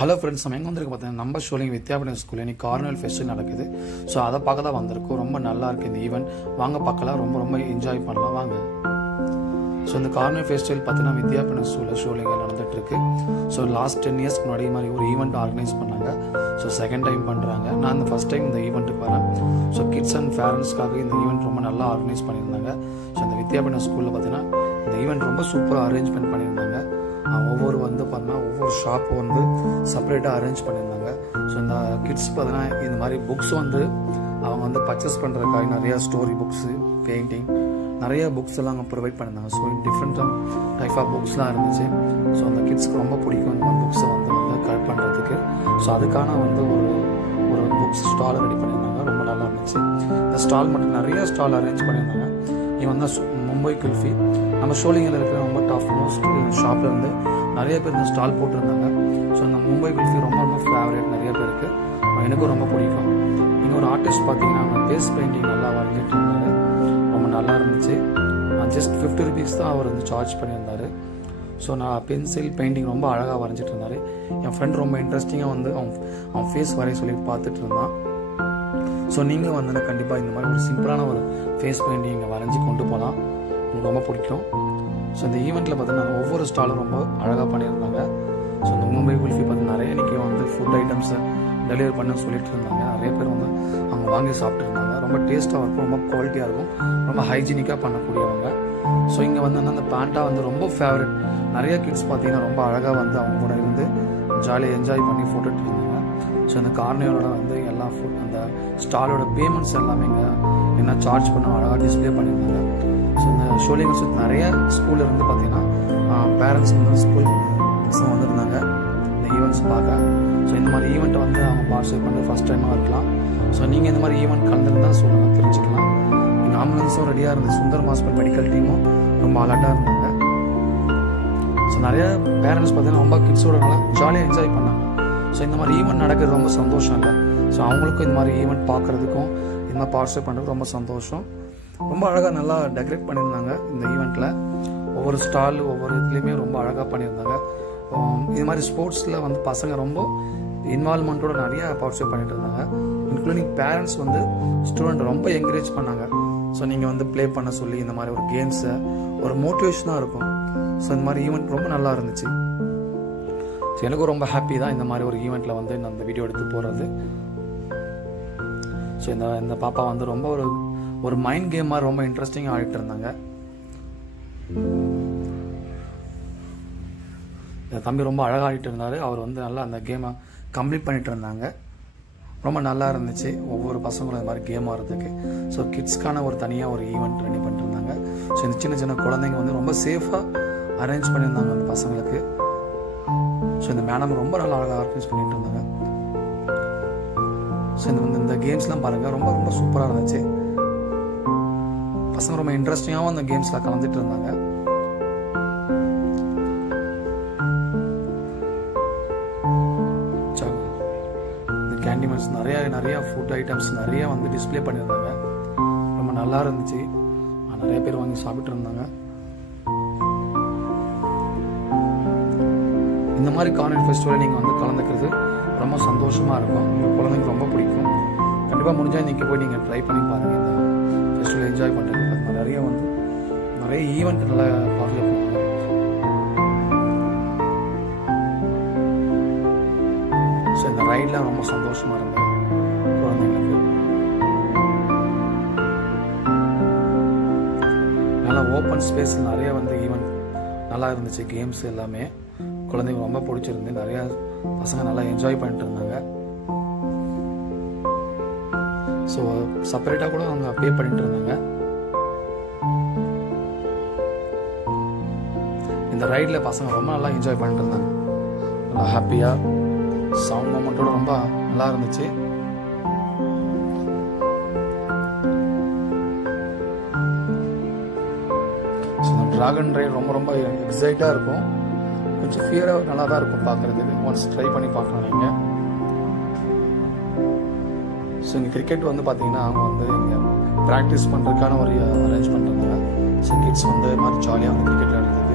Hello friends, நம்ம எங்கே வந்திருக்கு பார்த்தீங்கன்னா நம்ம ஷோலிங் வித்யாபுரம் ஸ்கூலில் இன்னைக்கு கார்னிவல் ஃபெஸ்டிவல் நடக்குது. ஸோ அதை பார்க்க தான் வந்திருக்கோம். ரொம்ப நல்லா இருக்குது இந்த ஈவெண்ட். வாங்க பார்க்கலாம், ரொம்ப என்ஜாய் பண்ணலாம் வாங்க. ஸோ இந்த கார்னிவல் ஃபெஸ்டிவல் பார்த்தீங்கன்னா வித்யாபுரம் ஸ்கூலில் ஷோலிங்கில் நடந்துகிட்ருக்கு. ஸோ லாஸ்ட் 10 இயர்ஸ்க்கு முன்னாடி மாதிரி ஒரு ஈவெண்ட் ஆர்கனைஸ் பண்ணாங்க. ஸோ செகண்ட் டைம் பண்ணுறாங்க. நான் இந்த ஃபஸ்ட் டைம் இந்த ஈவெண்ட்டுக்கு வரேன். ஸோ கிட்ஸ் அண்ட் பேரண்ட்ஸ்க்காக இந்த ஈவெண்ட் ரொம்ப நல்லா ஆர்கனைஸ் பண்ணியிருந்தாங்க. ஸோ இந்த வித்யாபுரம் ஸ்கூலில் பார்த்தீங்கன்னா இந்த ஈவெண்ட் ரொம்ப சூப்பராக அரேஞ்ச்மெண்ட் பண்ணியிருந்தாங்க. ஒவ்வொரு ஷாப்பும் செப்பரேட்டாக அரேஞ்ச் பண்ணியிருந்தாங்க. ஸோ இந்த கிட்ஸ் பார்த்தீங்கன்னா இந்த மாதிரி புக்ஸ் அவங்க பர்ச்சேஸ் பண்ணுறதுக்காக நிறையா ஸ்டோரி புக்ஸு, பெயிண்டிங், நிறைய புக்ஸ் எல்லாம் அங்கே ப்ரொவைட் பண்ணியிருந்தாங்க. ஸோ டிஃப்ரெண்ட் டைப் ஆஃப் புக்ஸ்லாம் இருந்துச்சு. ஸோ அந்த கிட்ஸ்க்கு ரொம்ப பிடிக்கும் இந்த மாதிரி புக்ஸை கலெக்ட் பண்ணுறதுக்கு. ஸோ அதுக்கான ஒரு புக்ஸ் ஸ்டால் ரெடி பண்ணியிருந்தாங்க. ரொம்ப நல்லா இருந்துச்சு. இந்த ஸ்டால் மட்டும் நிறைய ஸ்டால் அரேஞ்ச் பண்ணியிருந்தாங்க. இவன் தான் மும்பை குல்ஃபி. நம்ம ஷோலிங்கில் இருக்கிற ரொம்ப டாப் மோஸ்ட் ஷாப்லேருந்து நிறைய பேர் இந்த ஸ்டால் போட்டிருந்தாங்க. ஸோ இந்த மும்பை குல்ஃபி ரொம்ப ஃபேவரேட் நிறைய பேருக்கு. எனக்கும் ரொம்ப பிடிக்கும். இங்கே ஒரு ஆர்டிஸ்ட் பார்த்தீங்கன்னா அவங்க பேஸ் பெயிண்டிங் நல்லா வரைஞ்சிட்டு இருந்தாரு. ரொம்ப நல்லா இருந்துச்சு. ஜஸ்ட் 50 rupees தான் அவர் சார்ஜ் பண்ணியிருந்தார். ஸோ நான் பென்சில் பெயிண்டிங் ரொம்ப அழகாக வரைஞ்சிட்டு இருந்தார். என் ஃப்ரெண்ட் ரொம்ப இன்ட்ரெஸ்டிங்காக அவன் ஃபேஸ் வரைய சொல்லி பார்த்துட்டு இருந்தான். ஸோ நீங்கள் கண்டிப்பாக இந்த மாதிரி ஒரு சிம்பிளான ஒரு ஃபேஸ் பெயிண்டிங் இங்கே வரைஞ்சி கொண்டு போகலாம். எனக்கு ரொம்ப பிடிக்கும். ஸோ இந்த ஈவெண்ட்டில் பார்த்தீங்கன்னா ஒவ்வொரு ஸ்டாலும் ரொம்ப அழகாக பண்ணியிருந்தாங்க. ஸோ இந்த மும்பை குல்ஃபி பார்த்தீங்கன்னா நிறைய இன்றைக்கி ஃபுட் ஐட்டம்ஸை டெலிவரி பண்ண சொல்லிட்டு இருந்தாங்க. நிறைய பேர் அவங்க வாங்கி சாப்பிட்டுருந்தாங்க. ரொம்ப டேஸ்ட்டாக இருக்கும், ரொம்ப குவாலிட்டியாக இருக்கும், ரொம்ப ஹைஜீனிக்காக பண்ணக்கூடியவங்க. ஸோ இங்கே அந்த பேண்டா ரொம்ப ஃபேவரட். நிறைய கிட்ஸ் பார்த்தீங்கன்னா ரொம்ப அழகாக அவங்க கூட இருந்து ஜாலியாக என்ஜாய் பண்ணி ஃபோட்டோ எடுத்துருந்தாங்க. ஸோ இந்த கார்னிவலோட எல்லா ஃபுட் அந்த ஸ்டாலோட பேமெண்ட்ஸ் எல்லாமே இங்கே என்ன சார்ஜ் பண்ண அழகாக டிஸ்பிளே பண்ணியிருந்தாங்க. ஸோ இந்த ஷோலிங் நிறைய ஸ்கூலில் இருந்து பார்த்தீங்கன்னா பேரண்ட்ஸ் ஸ்கூல் பசங்க வந்திருந்தாங்க இந்த ஈவெண்ட்ஸ் பார்க்க. ஸோ இந்த மாதிரி ஈவெண்ட்டை அவங்க பார்ட்டிசிபேட் பண்ணுறது ஃபஸ்ட் டைமாக இருக்கலாம். ஸோ நீங்கள் இந்த மாதிரி ஈவெண்ட் கலந்துருந்தால் சொல்லுங்கள், தெரிஞ்சுக்கலாம். எங்கள் ஆம்புலன்ஸும் ரெடியாக இருந்தது. சுந்தர் ஹாஸ்பிட்டல் மெடிக்கல் டீமும் ரொம்ப அலர்ட்டாக இருந்தாங்க. ஸோ நிறைய பேரண்ட்ஸ் பார்த்தீங்கன்னா ரொம்ப கிட்ஸோட நல்லா ஜாலியாக என்ஜாய் பண்ணாங்க. ஸோ இந்த மாதிரி ஈவெண்ட் நடக்கிறது ரொம்ப சந்தோஷம் இல்லை. ஸோ அவங்களுக்கும் இந்த மாதிரி ஈவெண்ட் பார்க்குறதுக்கும் இந்த மாதிரி பார்ட்டிசிபேட் பண்ணுறது ரொம்ப சந்தோஷம். ரொம்ப அழகாக நல்லா டெக்கரேட் பண்ணியிருந்தாங்க இந்த ஈவெண்ட்டில். ஒவ்வொரு ஸ்டால் ஒவ்வொரு இதுலேயுமே ரொம்ப அழகாக பண்ணியிருந்தாங்க. இது மாதிரி ஸ்போர்ட்ஸில் பசங்க ரொம்ப இன்வால்மெண்ட்டோட நிறையா பார்ட்டிசிபேட் பண்ணிட்டு இருந்தாங்க. இன்க்ளூடிங் பேரண்ட்ஸ் ஸ்டூடெண்ட் ரொம்ப என்கரேஜ் பண்ணாங்க. ஸோ நீங்கள் ப்ளே பண்ண சொல்லி இந்த மாதிரி ஒரு கேம்ஸை ஒரு மோட்டிவேஷனாக இருக்கும். ஸோ இந்த மாதிரி ஈவெண்ட் ரொம்ப நல்லா இருந்துச்சு. ஸோ எனக்கும் ரொம்ப ஹாப்பி தான் இந்த மாதிரி ஒரு ஈவெண்ட்டில் நான் இந்த வீடியோ எடுத்து போகிறது. ஸோ இந்த பாப்பா ரொம்ப ஒரு மைண்ட் கேம் மாதிரி ரொம்ப இன்ட்ரெஸ்டிங்காக ஆடிட்டு இருந்தாங்க. இந்த தம்பி ரொம்ப அழகாக ஆடிட்டு இருந்தார். அவர் நல்லா அந்த கேமை கம்ப்ளீட் பண்ணிட்டு இருந்தாங்க. ரொம்ப நல்லா இருந்துச்சு. ஒவ்வொரு பசங்களும் இந்த மாதிரி கேம் ஆடுறதுக்கு ஸோ கிட்ஸ்க்கான ஒரு தனியாக ஒரு ஈவெண்ட் ரெடி பண்ணிட்டு இருந்தாங்க. ஸோ இந்த சின்ன குழந்தைங்க ரொம்ப சேஃபாக அரேஞ்ச் பண்ணியிருந்தாங்க அந்த பசங்களுக்கு. ஸோ இந்த மேடம் ரொம்ப நல்லா அழகாக ஆர்கனைஸ் பண்ணிட்டு இருந்தாங்க. ஸோ இந்த கேம்ஸ்லாம் பாருங்கள், ரொம்ப சூப்பராக இருந்துச்சு. பசங்க ரொம்ப இன்ட்ரெஸ்டிங்காகவும் அந்த கேம்ஸில் கலந்துட்டு இருந்தாங்க. இந்த கேண்டிமெண்ட்ஸ் நிறைய ஃபுட் ஐட்டம்ஸ் நிறைய டிஸ்பிளே பண்ணியிருந்தாங்க. ரொம்ப நல்லா இருந்துச்சு. நிறைய பேர் வாங்கி சாப்பிட்டு இருந்தாங்க. இந்த மாதிரி கார்னிவல் ஃபெஸ்டிவல் நீங்கள் கலந்துக்கிறது ரொம்ப சந்தோஷமாக இருக்கும். உங்கள் குழந்தைங்க ரொம்ப பிடிக்கும். கண்டிப்பாக முடிஞ்சால் நீங்கள் போய் நீங்கள் ட்ரை பண்ணி பாருங்கள். இந்த ஃபெஸ்டிவல் என்ஜாய் பண்ணுறது நிறைய ஈவெண்ட் நல்லா பார்க்க போனாங்க. ஸோ இந்த ரைட்லாம் ரொம்ப சந்தோஷமாக இருந்தது குழந்தைங்களுக்கு. நல்லா ஓப்பன் ஸ்பேஸ் நிறைய ஈவெண்ட் நல்லா இருந்துச்சு. கேம்ஸ் எல்லாமே குழந்தைங்க ரொம்ப பிடிச்சிருந்து நிறைய பசங்க நல்லா என்ஜாய் பண்ணிட்டு இருந்தாங்க. ஸோ செப்பரேட்டாக கூட அவங்க பே பண்ணிட்டு இருந்தாங்க. இந்த ரைடில் பசங்க ரொம்ப நல்லா என்ஜாய் பண்ணிட்டு இருந்தாங்க. நல்லா ஹாப்பியாக சவுண்ட் மூமெண்ட்டோட ரொம்ப நல்லா இருந்துச்சு. ஸோ இந்த ட்ராகன் ரைட் ரொம்ப எக்ஸைட்டாக இருக்கும். கொஞ்சம் ஃபியராக நல்லா தான் இருக்கும் பார்க்குறதுக்கு. ஒன்ஸ் ட்ரை பண்ணி பார்க்கணும் நீங்கள். ஸோ இங்கே கிரிக்கெட் பார்த்தீங்கன்னா அவங்க இங்கே ப்ராக்டிஸ் பண்ணுறதுக்கான ஒரு அரேஞ்ச் பண்ணுறாங்க. ஸோ கிட்ஸ் இது மாதிரி ஜாலியாக கிரிக்கெட் விளையாடுறதுக்கு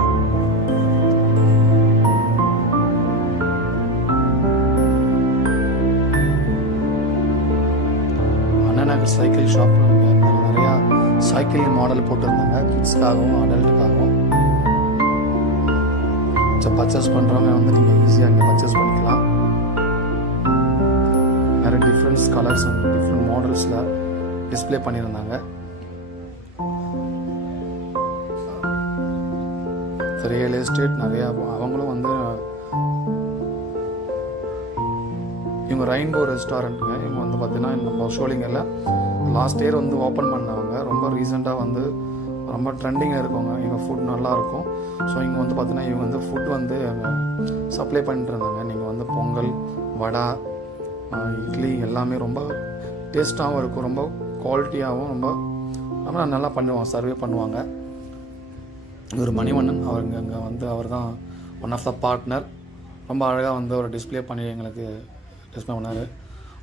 நகர் சைக்கிள் ஷாப் இங்கே நிறையா சைக்கிள் மாடல் போட்டிருந்தாங்க, கிட்ஸ்க்காகவும் அடல்ட்டுக்காகவும். ஸோ பர்ச்சேஸ் பண்ணுறவங்க வந்து நீங்கள் ஈஸியாக இங்கே பர்ச்சேஸ் பண்ணிக்கலாம். நிறைய டிஃப்ரெண்ட்ஸ் கலர்ஸ் அண்ட் டிஃப்ரெண்ட் மாடல்ஸில் டிஸ்பிளே பண்ணியிருந்தாங்க. ரியல் எஸ்டேட் நிறையா அவங்களும் வந்து இவங்க ரெயின்போ ரெஸ்டாரண்ட்டுங்க. இவங்க வந்து பார்த்தீங்கன்னா நம்ம ஷோலிங்கில் லாஸ்ட் இயர் வந்து ஓப்பன் பண்ணவங்க. ரொம்ப ரீசெண்டாக வந்து ரொம்ப ட்ரெண்டிங்கில் இருக்கவங்க. இவங்க ஃபுட் நல்லாயிருக்கும். ஸோ இங்கே வந்து பார்த்தீங்கன்னா இவங்க வந்து ஃபுட் வந்து சப்ளை பண்ணிட்டு இருந்தாங்க. நீங்கள் வந்து பொங்கல், வடை, இட்லி எல்லாமே ரொம்ப டேஸ்ட்டாகவும் இருக்கும், ரொம்ப குவாலிட்டியாகவும் ரொம்ப நல்லா பண்ணுவாங்க, சர்வே பண்ணுவாங்க. ஒரு மணிவண்ணன் அவருங்க அங்கே வந்து அவர் தான் ஒன் ஆஃப் த பார்ட்னர். ரொம்ப அழகாக வந்து ஒரு டிஸ்பிளே பண்ணி எங்களுக்கு டிஸ்பிளே பண்ணார்.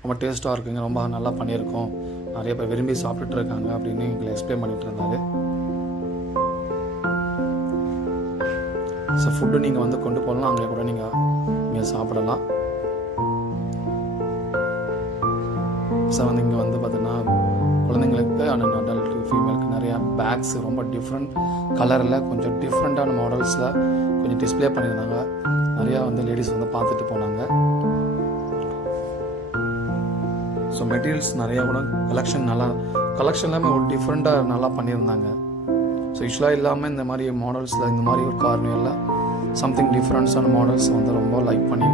ரொம்ப டேஸ்ட்டாக இருக்குங்க, ரொம்ப நல்லா பண்ணியிருக்கோம், நிறைய பேர் விரும்பி சாப்பிட்டுட்டு இருக்காங்க அப்படின்னு எங்களை எக்ஸ்பிளைன் பண்ணிட்டு இருந்தார். ஸோ ஃபுட்டு நீங்கள் வந்து கொண்டு போகலாம், அங்கே கூட நீங்கள் சாப்பிடலாம். ஸோ வந்து இங்கே வந்து பார்த்தீங்கன்னா குழந்தைங்களுக்கு அடல்ட் ஃபீமேலுக்கு நிறையா பேக்ஸ் ரொம்ப டிஃப்ரெண்ட் கலரில் கொஞ்சம் டிஃப்ரெண்ட்டான மாடல்ஸில் கொஞ்சம் டிஸ்பிளே பண்ணியிருந்தாங்க. நிறையா வந்து லேடிஸ் வந்து பார்த்துட்டு போனாங்க. ஸோ மெட்டீரியல்ஸ் நிறையா கூட கலெக்ஷன் எல்லாமே ஒரு டிஃப்ரெண்ட்டாக நல்லா பண்ணியிருந்தாங்க. ஸோ யூஸ்வலாக இல்லாமல் இந்த மாதிரி மாடல்ஸில் இந்த மாதிரி ஒரு கார்னியரில் சம்திங் டிஃப்ரெண்ட்ஸான மாடல்ஸ் வந்து ரொம்ப லைக் பண்ணி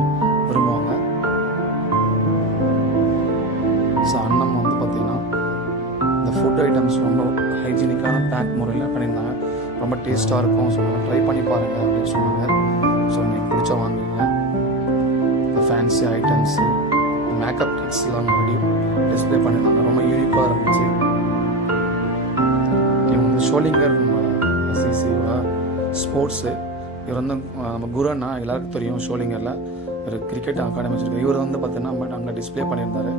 விரும்புவாங்க. ஸோ அண்ணம் வந்து பார்த்திங்கன்னா இந்த ஃபுட் ஐட்டம்ஸ் ரொம்ப ஹைஜீனிக்கான பேக் முறையில் பண்ணியிருந்தாங்க. ரொம்ப டேஸ்ட்டாக இருக்கும். ஸோ ட்ரை பண்ணி பாருங்கள் அப்படின்னு சொன்னாங்க. ஸோ எனக்கு பிடிச்ச வாங்குங்க. இந்த ஃபேன்சி ஐட்டம்ஸு, மேக்கப் கிட்ஸ் எல்லாம் மறுபடியும் டிஸ்பிளே பண்ணியிருந்தாங்க. ரொம்ப யூனிக்காக இருந்துச்சு. இவங்க ஷோலிங்கர் எஸ்சிசியோட ஸ்போர்ட்ஸு. இவர் வந்து நம்ம குருன்னா எல்லாருக்கும் தெரியும். ஷோலிங்கரில் ஒரு கிரிக்கெட் அகாடமி வச்சுருக்கு. இவர் வந்து பார்த்தீங்கன்னா அங்கே டிஸ்பிளே பண்ணியிருந்தார்.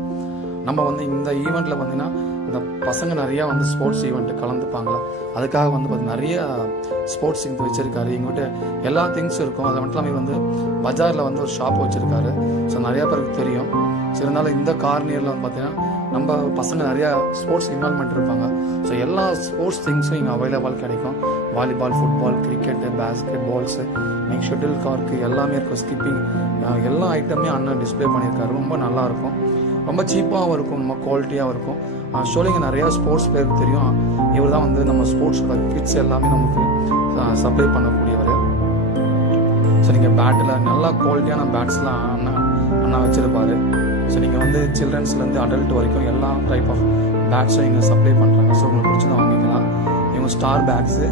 நம்ம வந்து இந்த ஈவெண்ட்டில் பார்த்தீங்கன்னா இந்த பசங்க நிறையா வந்து ஸ்போர்ட்ஸ் ஈவெண்ட்டு கலந்துப்பாங்களே, அதுக்காக வந்து பார்த்தீங்கன்னா நிறைய ஸ்போர்ட்ஸ் இங்கே வச்சுருக்காரு. எங்கள்கிட்ட எல்லா திங்ஸும் இருக்கும். அதை மட்டும் இல்லாமல் வந்து பஜாரில் வந்து ஒரு ஷாப் வச்சுருக்காரு. ஸோ நிறையா பேருக்கு தெரியும். ஸோ இருந்தாலும் இந்த கார்னியரில் வந்து பார்த்தீங்கன்னா நம்ம பசங்க நிறையா ஸ்போர்ட்ஸ் இன்வால்மெண்ட் இருப்பாங்க. ஸோ எல்லா ஸ்போர்ட்ஸ் திங்ஸும் இங்கே அவைலபிள் கிடைக்கும். Volleyball, football, cricket, basket balls, நீங்கள் ஷட்டில் கார்க்கு எல்லாமே இருக்கும். ஸ்கிப்பிங் எல்லா ஐட்டமே அண்ணன் டிஸ்பிளே பண்ணியிருக்காரு. ரொம்ப நல்லாயிருக்கும், ரொம்ப சீப்பாகவும் இருக்கும், ரொம்ப குவாலிட்டியாகவும் இருக்கும். ஷோலிங்க நிறையா ஸ்போர்ட்ஸ் பேருக்கு தெரியும். இவர் தான் வந்து நம்ம ஸ்போர்ட்ஸோட கிட்ஸ் எல்லாமே நமக்கு சப்ளை பண்ணக்கூடியவர். ஸோ நீங்கள் பேட்டில் நல்லா குவாலிட்டியான பேட்ஸ்லாம் அண்ணா வச்சுருப்பார். ஸோ நீங்கள் வந்து சில்ட்ரன்ஸ்லேருந்து அடல்ட் வரைக்கும் எல்லா டைப் ஆஃப் பேட்ஸும் இங்கே சப்ளை பண்ணுறாங்க. ஸோ உங்களுக்கு பிடிச்சதான் வாங்கிக்கலாம். இவங்க ஸ்டார் பேக்ஸு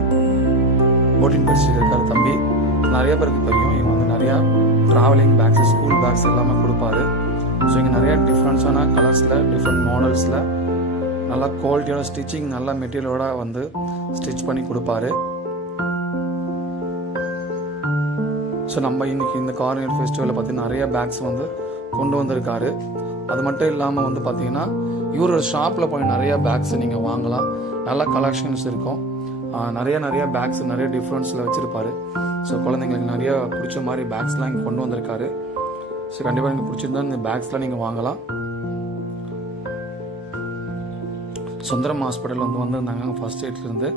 14 படிச்சுட்டு இருக்காரு தம்பி. நிறைய பேருக்கு தெரியும். இவங்க வந்து நிறையா ட்ராவலிங் பேக்ஸு, ஸ்கூல் பேக்ஸ் எல்லாமே கொடுப்பாரு. ஸோ இங்கே நிறையா டிஃப்ரெண்ட்ஸான கலர்ஸில், டிஃப்ரெண்ட் மாடல்ஸில் நல்லா குவாலிட்டியோட ஸ்டிச்சிங், நல்ல மெட்டீரியலோட வந்து ஸ்டிச் பண்ணி கொடுப்பாரு. ஸோ நம்ம இன்னைக்கு இந்த கார்னியர் ஃபெஸ்டிவலில் பார்த்தீங்கன்னா நிறைய பேக்ஸ் வந்து கொண்டு வந்திருக்காரு. அது மட்டும் இல்லாமல் வந்து பார்த்தீங்கன்னா இவரோட ஷாப்பில் போய் நிறைய பேக்ஸ் நீங்கள் வாங்கலாம். நல்ல கலெக்ஷன்ஸ் இருக்கும். நிறைய பேக்ஸ் நிறைய டிஃப்ரெண்ட்ஸில் வச்சுருப்பாரு. ஸோ குழந்தைங்களுக்கு நிறைய பிடிச்ச மாதிரி பேக்ஸ்லாம் இங்கே கொண்டு வந்திருக்காரு. ஸோ கண்டிப்பாக நீங்கள் பிடிச்சிருந்தா இந்த பேக்ஸ்லாம் நீங்கள் வாங்கலாம். சுந்தரம் ஹாஸ்பிட்டல் வந்து வந்திருந்தாங்க ஃபர்ஸ்ட் எய்ட்லேருந்து.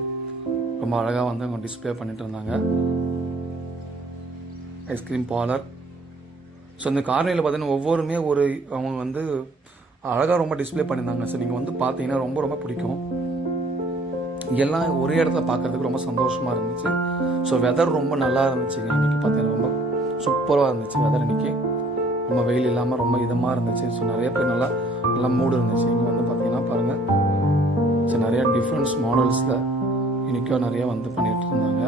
ரொம்ப அழகாக வந்து அவங்க டிஸ்பிளே பண்ணிட்டு இருந்தாங்க. Ice cream parlour. ஸோ இந்த கார்னியரில் பார்த்தீங்கன்னா ஒவ்வொருமே அவங்க வந்து அழகாக ரொம்ப டிஸ்பிளே பண்ணியிருந்தாங்க. ஸோ நீங்கள் வந்து பார்த்தீங்கன்னா ரொம்ப ரொம்ப பிடிக்கும். எல்லாம் ஒரே இடத்துல பார்க்கறதுக்கு ரொம்ப சந்தோஷமாக இருந்துச்சு. ஸோ வெதர் ரொம்ப நல்லா இருந்துச்சுங்க. இன்றைக்கி பார்த்தீங்கன்னா ரொம்ப சூப்பராக இருந்துச்சு வெதர். இன்றைக்கி ரொம்ப வெயில் இல்லாமல் ரொம்ப இதமாக இருந்துச்சு. ஸோ நிறைய பேர் நல்லா மூடு இருந்துச்சு. இங்கே வந்து பார்த்தீங்கன்னா பாருங்கள். ஸோ நிறையா டிஃப்ரெண்ட்ஸ் மாடல்ஸில் இன்றைக்கும் நிறையா வந்து பண்ணிகிட்டு இருந்தாங்க.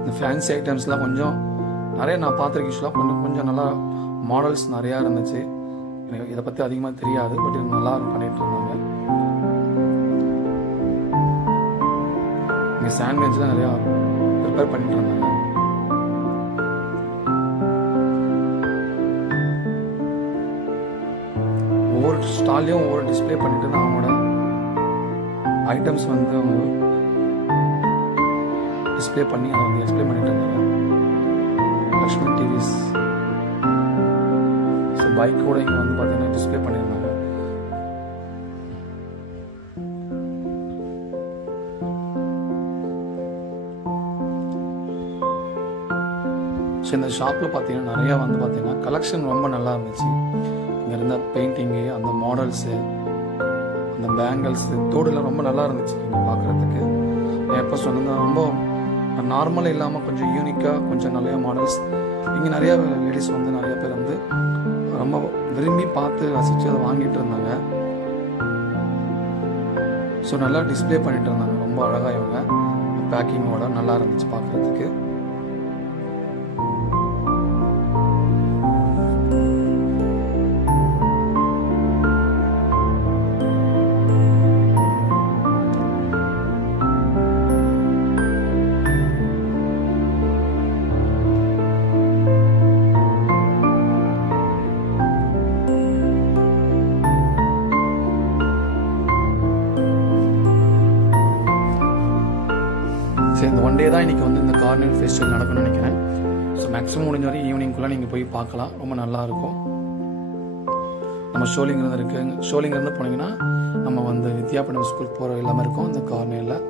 இந்த ஃபேன்சி ஐட்டம்ஸ்லாம் கொஞ்சம் நிறைய நான் பார்த்துருக்கேன். யூஸ்வலாக கொஞ்சம் நல்லா மாடல்ஸ் நிறையா இருந்துச்சு. எனக்கு இதை பற்றி அதிகமாக தெரியாது. பட் இது நல்லா பண்ணிகிட்டு இருந்தாங்க. இங்கே சாண்ட்விச்லாம் நிறையா ப்ரிப்பேர் பண்ணிட்டு இருந்தாங்க. ஒவ்வொரு ஸ்டால்லையும் ஒவ்வொரு டிஸ்பிளே பண்ணிட்டு தான் அவங்களோட ஐட்டம்ஸ் வந்து அவங்க டிஸ்பிளே பண்ணி அதை வந்து எக்ஸ்பிளைன் பண்ணிட்டு இருந்தாங்க. பைக் கூட இங்கே வந்து பார்த்தீங்கன்னா டிஸ்பிளே பண்ணியிருந்தாங்க. ஸோ இந்த ஷாப்பில் பார்த்தீங்கன்னா நிறையா வந்து பார்த்தீங்கன்னா கலெக்ஷன் ரொம்ப நல்லா இருந்துச்சு. இங்கே இருந்த பெயிண்டிங்கு, அந்த மாடல்ஸு, அந்த பேங்கிள்ஸு, தோடுலாம் ரொம்ப நல்லா இருந்துச்சு இங்கே பார்க்குறதுக்கு. எப்போ சொன்னது ரொம்ப நார்மலாக இல்லாமல் கொஞ்சம் யூனிக்காக கொஞ்சம் நிறையா மாடல்ஸ். இங்கே நிறையா லேடிஸ் வந்து நிறைய பேர் வந்து ரொம்ப விரும்பி பார்த்து ரசித்து அதை வாங்கிட்டு இருந்தாங்க. ஸோ நல்லா டிஸ்பிளே பண்ணிட்டு இருந்தாங்க. ரொம்ப அழகாக இவங்க பேக்கிங்கோட நல்லா இருந்துச்சு பார்க்குறதுக்கு. சரி, இந்த 1 டே தான் இன்றைக்கி வந்து இந்த கார்னிவல் ஃபெஸ்டிவல் நடக்கும்னு நினைக்கிறேன். ஸோ மேக்ஸிமம் முடிஞ்ச வரையும் ஈவினிங்குள்ளே நீங்கள் போய் பார்க்கலாம். ரொம்ப நல்லாயிருக்கும். நம்ம ஷோலிங்கிருந்து இருக்குது. ஷோலிங்கிருந்து போனீங்கன்னா நம்ம வந்து வித்யாபீடம் ஸ்கூல் போகிற எல்லாமே இருக்கும் அந்த கார்னிவலில்.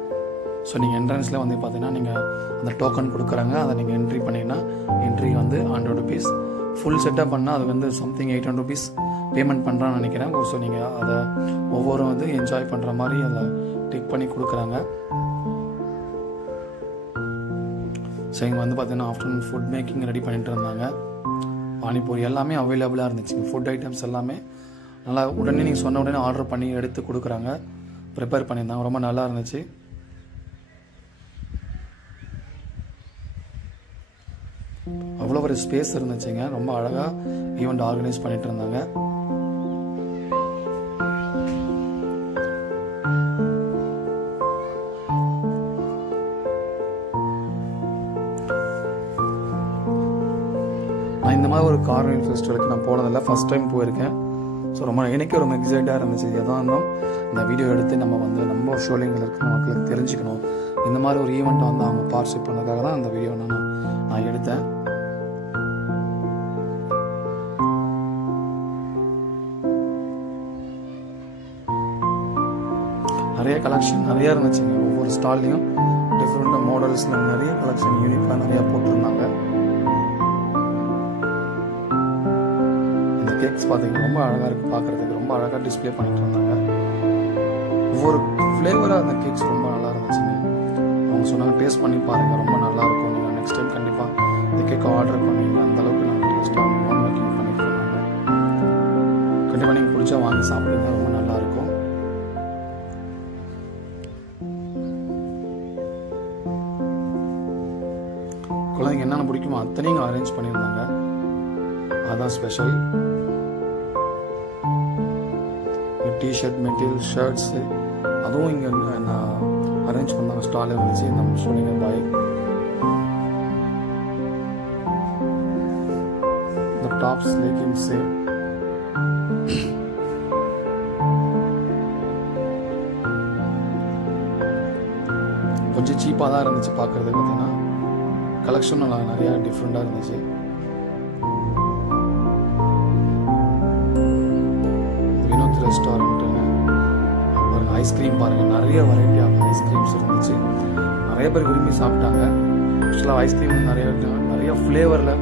ஸோ நீங்கள் என்ட்ரன்ஸில் வந்து பார்த்தீங்கன்னா நீங்கள் அந்த டோக்கன் கொடுக்குறாங்க. அதை நீங்கள் என்ட்ரி பண்ணிங்கன்னா என்ட்ரி வந்து 100 rupees. ஃபுல் செட்டப் பண்ணால் அது வந்து சம்திங் 800 rupees பேமெண்ட் பண்ணுறான்னு நினைக்கிறேன். ஸோ நீங்கள் அதை ஒவ்வொரு வந்து என்ஜாய் பண்ணுற மாதிரி அதை டிக் பண்ணி கொடுக்குறாங்க. ஸோ இங்கே வந்து பார்த்தீங்கன்னா ஆஃப்டர்நூன் ஃபுட் மேக்கிங் ரெடி பண்ணிட்டு இருந்தாங்க. பானிபூரி எல்லாமே அவைலபிளாக இருந்துச்சு. ஃபுட் ஐட்டம்ஸ் எல்லாமே நல்லா உடனே நீங்கள் சொன்ன உடனே ஆர்டர் பண்ணி எடுத்து கொடுக்குறாங்க. ப்ரிப்பேர் பண்ணியிருந்தாங்க. ரொம்ப நல்லா இருந்துச்சு. அவ்வளோ ஒரு ஸ்பேஸ் இருந்துச்சுங்க. ரொம்ப அழகாக ஈவெண்ட் ஆர்கனைஸ் பண்ணிட்டு இருந்தாங்க. நான் இந்த மாதிரி ஒரு கார்னிவல் ஃபெஸ்டிவலுக்கு நான் போனதில்லை. ஃபர்ஸ்ட் டைம் போயிருக்கேன். ஸோ ரொம்ப எனக்கே ரொம்ப எக்ஸைட்டாக இருந்துச்சு. எதாக இருந்தாலும் இந்த வீடியோ எடுத்து நம்ம வந்து நம்ம ஷோலிங்கில் இருக்கிற மக்களுக்கு தெரிஞ்சுக்கணும். இந்த மாதிரி ஒரு ஈவெண்ட்டை வந்து அவங்க பார்ட்டிசிபேட் பண்ணதுக்காக தான் அந்த வீடியோ நான் எடுத்தேன். நிறைய கலெக்ஷன் நிறையா இருந்துச்சுங்க. ஒவ்வொரு ஸ்டால்லையும் டிஃப்ரெண்ட் மாடல்ஸில் நிறைய கலெக்ஷன் யூனிக்காக நிறையா போட்டிருந்தாங்க. இந்த கேக்ஸ் பார்த்தீங்கன்னா ரொம்ப அழகாக இருக்குது பார்க்குறதுக்கு. ரொம்ப அழகாக டிஸ்பிளே பண்ணிட்டு இருந்தாங்க. ஒவ்வொரு ஃப்ளேவராக அந்த கேக்ஸ் ரொம்ப நல்லா இருந்துச்சுங்க. அவங்க சொன்னாங்க டேஸ்ட் பண்ணி பாருங்கள், ரொம்ப நல்லாயிருக்கும். நீங்கள் நெக்ஸ்ட் டைம் கண்டிப்பாக இந்த கேக்கை ஆர்டர் பண்ணுவீங்க. அந்தளவுக்கு நாங்கள் டேஸ்ட்டாக ஹோம் மேக்கிங் பண்ணிட்டு இருந்தாங்க. கண்டிப்பாக நீங்கள் பிடிச்சா வாங்கி சாப்பிடுங்க. ரொம்ப நல்லாயிருக்கும். குழந்தைங்க என்னென்ன பிடிக்குமோ அத்தனையும் இங்கே அரேஞ்ச் பண்ணியிருந்தாங்க. அதுதான் ஸ்பெஷல். டிஷர்ட் மெட்டீரியல் ஷர்ட்ஸு அதுவும் இங்கே நான் அரேஞ்ச் பண்ணாங்க. ஸ்டால் இருந்துச்சு. நம்ம ஷோலிங்கர் பாய் இந்த டாப்ஸ் லெகின்ஸு கொஞ்சம் சீப்பாக தான் இருந்துச்சு பார்க்குறதுக்கு. பார்த்தீங்கன்னா கலெக்ஷன் நிறையா டிஃப்ரெண்ட்டாக இருந்துச்சு. வினோத் ரெஸ்டாரண்ட்டுங்க பாருங்கள். ஐஸ்கிரீம் பாருங்கள். நிறைய வெரைட்டி ஆஃப் ஐஸ்கிரீம்ஸ் இருந்துச்சு. நிறைய பேர் விரும்பி சாப்பிட்டாங்க. ஆக்சுவலாக ஐஸ்கிரீம் நிறைய ஃப்ளேவரில்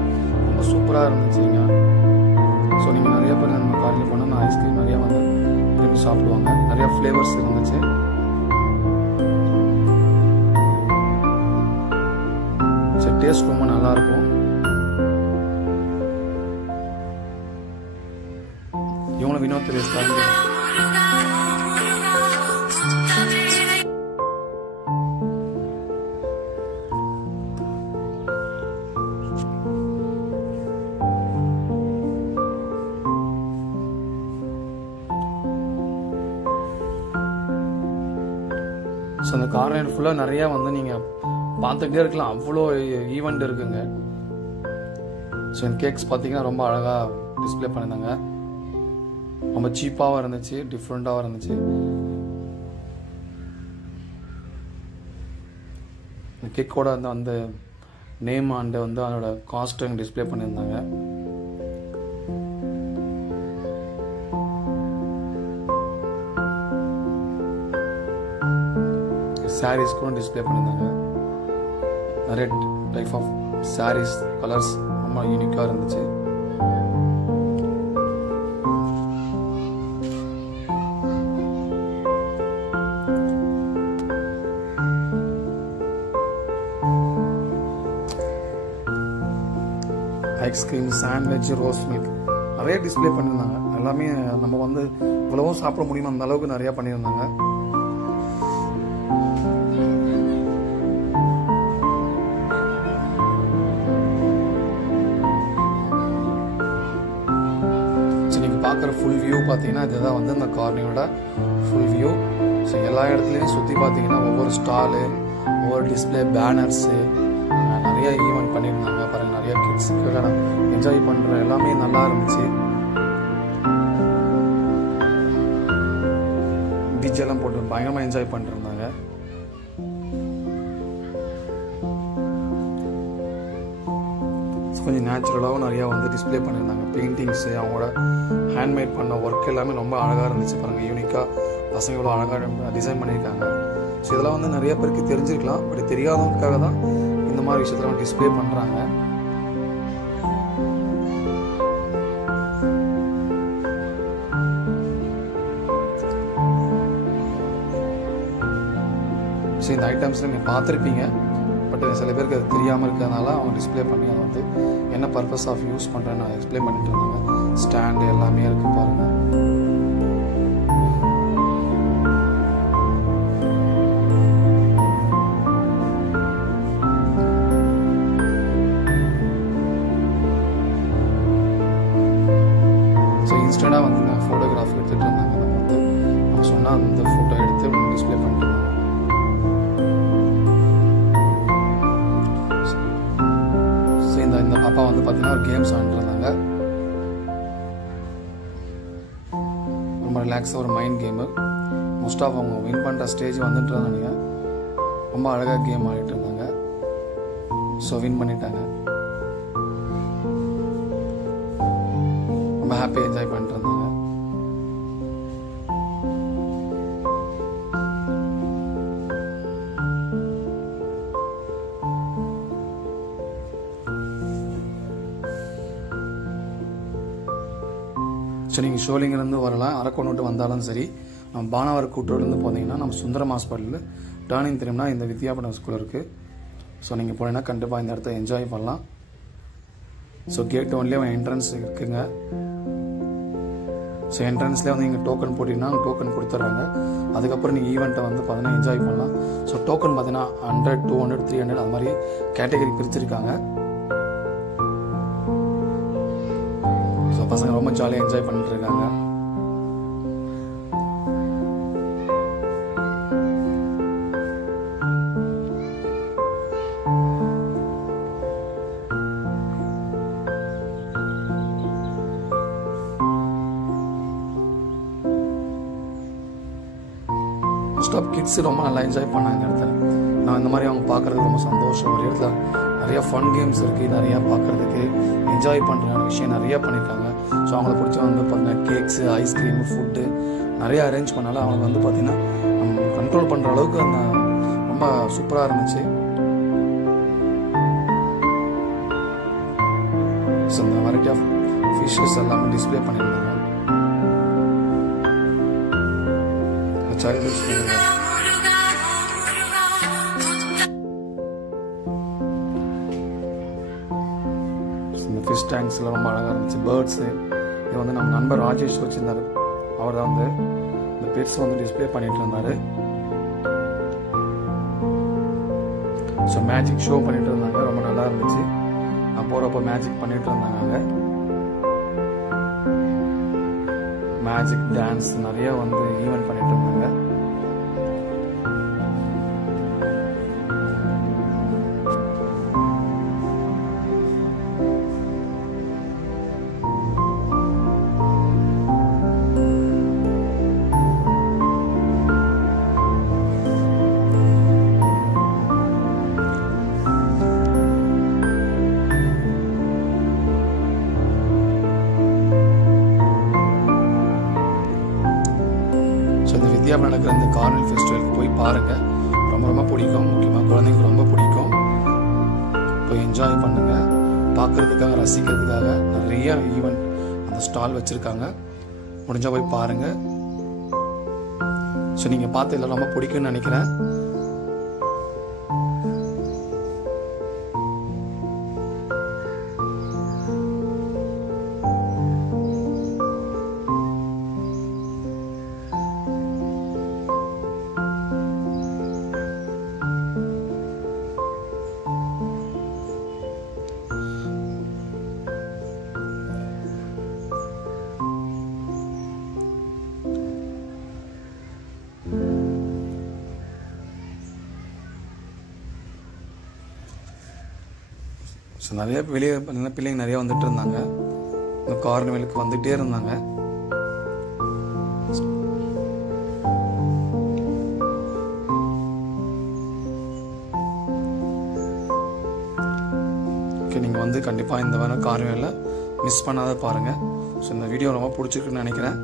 ரொம்ப சூப்பராக இருந்துச்சுங்க. ஸோ நீங்கள் நிறைய பேர் நம்ம காரில் போனால் ஐஸ்கிரீம் நிறையா வந்து விரும்பி சாப்பிடுவாங்க. நிறையா ஃப்ளேவர்ஸ் இருந்துச்சு. டேஸ்ட் ரொம்ப நல்லா இருக்கும். இவங்களும் வினோத் ரெஸ்டாரண்ட். ஸோ அந்த கார்னர் ஃபுல்லாக நிறையா வந்து நீங்கள் பார்த்துக்கிட்டே இருக்கலாம். அவ்வளோ ஈவெண்ட் இருக்குங்க. ஸோ இந்த கேக்ஸ் பார்த்தீங்கன்னா ரொம்ப அழகாக டிஸ்பிளே பண்ணியிருந்தாங்க. ரொம்ப சீப்பாகவும் இருந்துச்சு, டிஃப்ரெண்ட்டாகவும் இருந்துச்சு. இந்த கேக்கோட அந்த நேம் அண்டு வந்து அதோட காஸ்ட்டும் டிஸ்பிளே பண்ணியிருந்தாங்க. சாரீஸ் கூட டிஸ்பிளே பண்ணியிருந்தாங்க. நிறைய டைப் ஆஃப் சாரீஸ் கலர்ஸ் ரொம்ப யூனிக்காக இருந்துச்சு. ஐஸ்கிரீம், சாண்ட்விச், ரோஸ் மில்க் நிறைய டிஸ்பிளே பண்ணியிருந்தாங்க. எல்லாமே நம்ம வந்து இவ்வளவோ சாப்பிட முடியுமோ அந்த அளவுக்கு நிறையா பண்ணியிருந்தாங்க. பார்க்குற ஃபுல் வியூ பார்த்தீங்கன்னா இதுதான் வந்து இந்த கார்னியோட ஃபுல் வியூ. ஸோ எல்லா இடத்துலையும் சுற்றி பார்த்தீங்கன்னா ஒவ்வொரு ஸ்டாலு, ஒவ்வொரு டிஸ்பிளே, பேனர்ஸு, நிறைய ஈவெண்ட் பண்ணியிருந்தாங்க. பாருங்கள், நிறைய கிட்ஸுக்கு என்ஜாய் பண்ணுற எல்லாமே நல்லா இருந்துச்சு. பீச்செல்லாம் போட்டு பயங்கரமாக என்ஜாய் பண்ணிருந்தாங்க. கொஞ்சம் நேச்சுரலாகவும் நிறையா வந்து டிஸ்பிளே பண்ணியிருந்தாங்க. பெயிண்டிங்ஸு, அவங்களோட ஹேண்ட்மேட் பண்ண ஒர்க் எல்லாமே ரொம்ப அழகாக இருந்துச்சு. பாருங்கள், யூனிக்காக பசங்க இவ்வளோ அழகாக டிசைன் பண்ணியிருக்காங்க. ஸோ இதெல்லாம் வந்து நிறைய பேருக்கு தெரிஞ்சிருக்கலாம், பட் தெரியாதவங்களுக்காக தான் இந்த மாதிரி விஷயத்தெல்லாம் டிஸ்பிளே பண்ணுறாங்க. ஸோ இந்த ஐட்டம்ஸில் நீங்கள் பார்த்துருப்பீங்க, பட் சில பேருக்கு அது தெரியாமல் இருக்கிறதுனால அவங்க டிஸ்பிளே பண்ணி அதை வந்து என்ன பர்பஸ் ஆஃப் யூஸ் பண்ணுறேன்னு நான் எக்ஸ்பிளைன் பண்ணிட்டு இருந்தாங்க. ஸ்டாண்டு எல்லாமே இருக்குது பாருங்கள். ஸோ இன்ஸ்டண்டாக வந்து இந்த ஃபோட்டோகிராஃபி எடுத்துகிட்டு இருந்தாங்க. நம்ம வந்து நம்ம சொன்னால் அந்த ஃபோட்டோ எடுத்து டிஸ்பிளே பண்ணிட்டு இருந்தாங்க. இந்த பாப்பா வந்து பார்த்தீங்கன்னா ஒரு கேம்ஸ் ஆடிட்டுருந்தாங்க. ரொம்ப ரிலாக்ஸாக ஒரு மைண்ட் கேமு. மோஸ்ட் ஆஃப் அவங்க வின் பண்ணுற ஸ்டேஜ் வந்துட்டுருந்தாங்க. ரொம்ப அழகாக கேம் ஆடிட்டு இருந்தாங்க. ஸோ வின் பண்ணிட்டாங்க. ரொம்ப ஹாப்பியாக என்ஜாய் பண்ணிட்டு இருந்தாங்க. ஸோ நீங்கள் ஷோலிங்கிலேருந்து வரலாம், அரக்கோணம் விட்டு வந்தாலும் சரி, நம்ம பானாவர் கூட்டூர்லேருந்து போனீங்கன்னா நம்ம சுந்தரம் ஹாஸ்பிட்டலில் டேர்னிங் தெரியும்னா இந்த வித்யாபடம் ஸ்கூல் இருக்குது. ஸோ நீங்கள் போனீங்கன்னா கண்டிப்பாக இந்த இடத்த என்ஜாய் பண்ணலாம். ஸோ கேட் ஒன்லேயே என்ட்ரன்ஸ் இருக்குங்க. ஸோ என்ட்ரன்ஸ்லேயே வந்து நீங்கள் டோக்கன் போட்டிங்கன்னா டோக்கன் கொடுத்துட்றாங்க. அதுக்கப்புறம் நீங்கள் ஈவெண்ட்டை வந்து பார்த்தீங்கன்னா என்ஜாய் பண்ணலாம். ஸோ டோக்கன் பார்த்தீங்கன்னா 100, 200, 300 அது மாதிரி கேட்டகரி பிரிச்சிருக்காங்க. ஸோ பசங்க ரொம்ப ஜாலியாக என்ஜாய் பண்ணிட்டு இருக்காங்க. மோஸ்ட் ஆஃப் கிட்ஸ் ரொம்ப நல்லா என்ஜாய் பண்ணாங்க இடத்துல. நான் இந்த மாதிரி அவங்க பார்க்குறதுக்கு ரொம்ப சந்தோஷம். ஒரு இடத்துல நிறைய ஃபன் கேம்ஸ் இருக்குது, நிறையா பார்க்குறதுக்கு என்ஜாய் பண்ணுற விஷயம் நிறையா பண்ணியிருக்காங்க. ஸோ அவங்கள பிடிச்ச வந்து பார்த்தீங்கன்னா கேக்ஸு, ஐஸ்கிரீமு, ஃபுட்டு நிறையா அரேஞ்ச் பண்ணாலும் அவங்களுக்கு வந்து பார்த்திங்கன்னா நம்ம கண்ட்ரோல் பண்ணுற அளவுக்கு அந்த ரொம்ப சூப்பராக இருந்துச்சு. ஸோ இந்த வெரைட்டி ஆஃப் ஃபிஷ்ஷஸ் எல்லாமே டிஸ்பிளே பண்ணியிருந்தாங்க. சைல்ட்ஹுட் இந்த ஃபிஷ் டேங்க்ஸ்லாம் ரொம்ப அழகாக இருந்துச்சு. பேர்ட்ஸு இது வந்து நம்ம நண்பர் ராஜேஷ் வச்சுருந்தார். அவர் தான் வந்து இந்த பெட்ஸ் வந்து டிஸ்பிளே பண்ணிட்டு இருந்தார். ஸோ மேஜிக் ஷோ பண்ணிட்டு இருந்தாங்க. ரொம்ப நல்லா இருந்துச்சு. நான் போகிறப்போ மேஜிக் பண்ணிட்டு இருந்தாங்க. மேஜிக் டான்ஸ் நிறைய வந்து ஈவெண்ட் பண்ணிட்டு இருந்தாங்க. வித்யாபுரம் நடக்கிற இந்த கார்னிவல் ஃபெஸ்டிவலுக்கு போய் பாருங்கள். ரொம்ப ரொம்ப பிடிக்கும். முக்கியமாக குழந்தைங்களுக்கு ரொம்ப பிடிக்கும். போய் என்ஜாய் பண்ணுங்கள். பார்க்குறதுக்காக ரசிக்கிறதுக்காக நிறைய ஈவெண்ட் அந்த ஸ்டால் வச்சுருக்காங்க. முடிஞ்சால் போய் பாருங்கள். ஸோ நீங்கள் பார்த்து எல்லாம் ரொம்ப பிடிக்கும்னு நினைக்கிறேன். ஸோ நிறைய வெளியே பிள்ளைங்க நிறைய வந்துட்டு இருந்தாங்க. இந்த கார்னிவலுக்கு வந்துகிட்டே இருந்தாங்க. ஓகே, நீங்கள் வந்து கண்டிப்பாக இந்த வாரம் கார்னிவலில் மிஸ் பண்ணாத பாருங்கள். ஸோ இந்த வீடியோ ரொம்ப பிடிச்சிருக்குன்னு நினைக்கிறேன்.